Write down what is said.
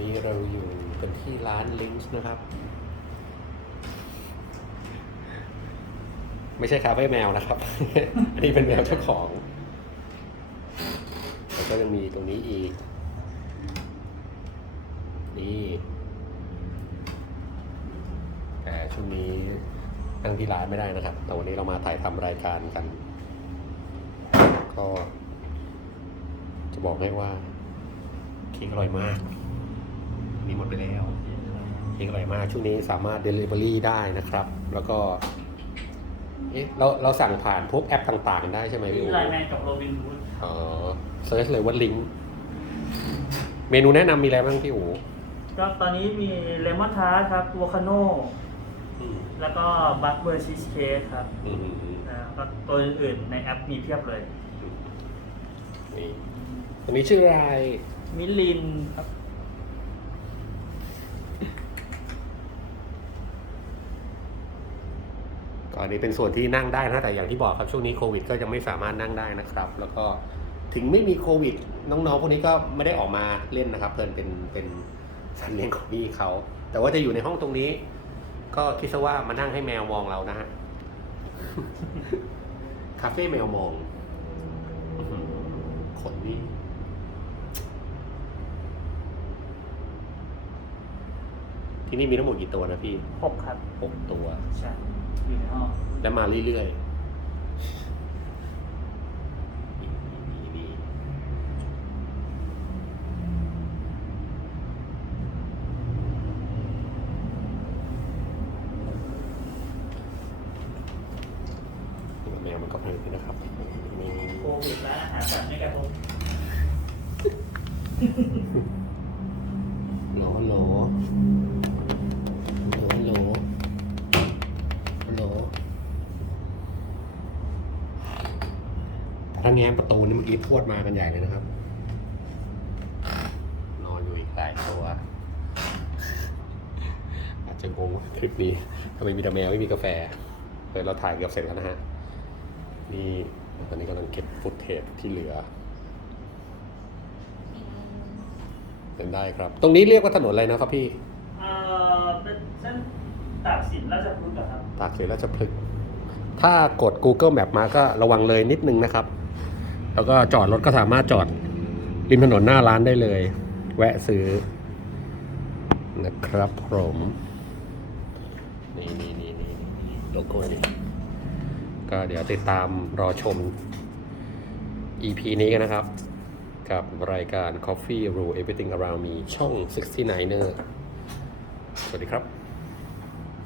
นี้เราอยู่กันที่ร้านลิงส์นะครับ ไม่ใช่คาเฟ่แมวนะครับ อันนี้เป็นแมวเจ้าของแล้วก็ยังมีตรงนี้อีก นี่แต่ช่วงนี้นั่งที่ร้านไม่ได้นะครับ แต่วันนี้เรามาถ่ายทำรายการกัน ก็ จะบอกให้ว่าเค้กอร่อยมาก มีหมดไปแล้วเค้กอร่อยมากช่วงนี้สามารถ Delivery ได้นะครับ แล้วก็เอ๊ะเราเราสั่งผ่านพวกแอปต่างๆ ได้ใช่ไหมพี่มีอู๋ไลน์แมนกับโรบินฮูดอ๋อเซิร์ชเลยว่าลิงก์เมนูแนะนำมีอะไรบ้างพี่อู๋ก็ตอนนี้มีเลมอนทาร์ตครับวอคาโน่อืมแล้วก็บัคเบอร์ชีสเค้กครับอืมอืมอืมอ่าก็ตัวอื่นๆในแอปมีเพียบเลยนี่ตรงนี้ชื่ออะไรมิลินครับ อันนี้เป็นส่วนที่นั่งได้นะแต่อย่างที่บอกครับช่วงนี้โควิด ก็ยังไม่สามารถนั่งได้นะครับ แล้วก็ถึงไม่มีโควิด น้องๆพวกนี้ก็ไม่ได้ออกมาเล่นนะครับ เพิ่นเป็นเป็นสัตว์เลี้ยงของพี่เขา แต่ว่าจะอยู่ในห้องตรงนี้ ก็คิดซะว่ามานั่งให้แมวมองเรานะฮะคาเฟ่แมวมองขนนี่ ที่นี่มีทั้งหมดกี่ตัวนะพี่หกครับหกตัว ใช่อยู่ในห้องแล้วมาเรื่อยๆนี่นี่นี่แมวมันก็เพลินนะครับมีโควิดร้านอาหารสัตว์ไม่กระทบโหลโหลโถ้าแง้มประตูนี่เมื่อกี้พรวดมากันใหญ่เลยนะครับ นอนอยู่อีกหลายตัว อาจจะงงว่าคลิปนี้ทำไมมีแต่แมวไม่มีกาแฟเดี๋ยวเราถ่ายเกือบเสร็จแล้วนะฮะ นี่ตอนนี้กำลังเก็บฟุตเทจที่เหลือเป็นได้ครับ ตรงนี้เรียกว่าถนนอะไรนะครับพี่ เอ่อเป็นเส้นตากสินราชพฤกษ์อะครับ ตากสินราชพฤกษ์ถ้ากด Google Map มาก็ระวังเลยนิดนึงนะครับ แล้วก็จอดรถก็สามารถจอดริมถนนหน้าร้านได้เลย แวะซื้อ นะครับผมนี่นี่นี่นี่โลโก้นี่ก็เดี๋ยวติดตามรอชม EP นี้กันนะครับ กับรายการ Coffee Rule Everything Around Me ช่อง 69เนอร์สวัสดีครับ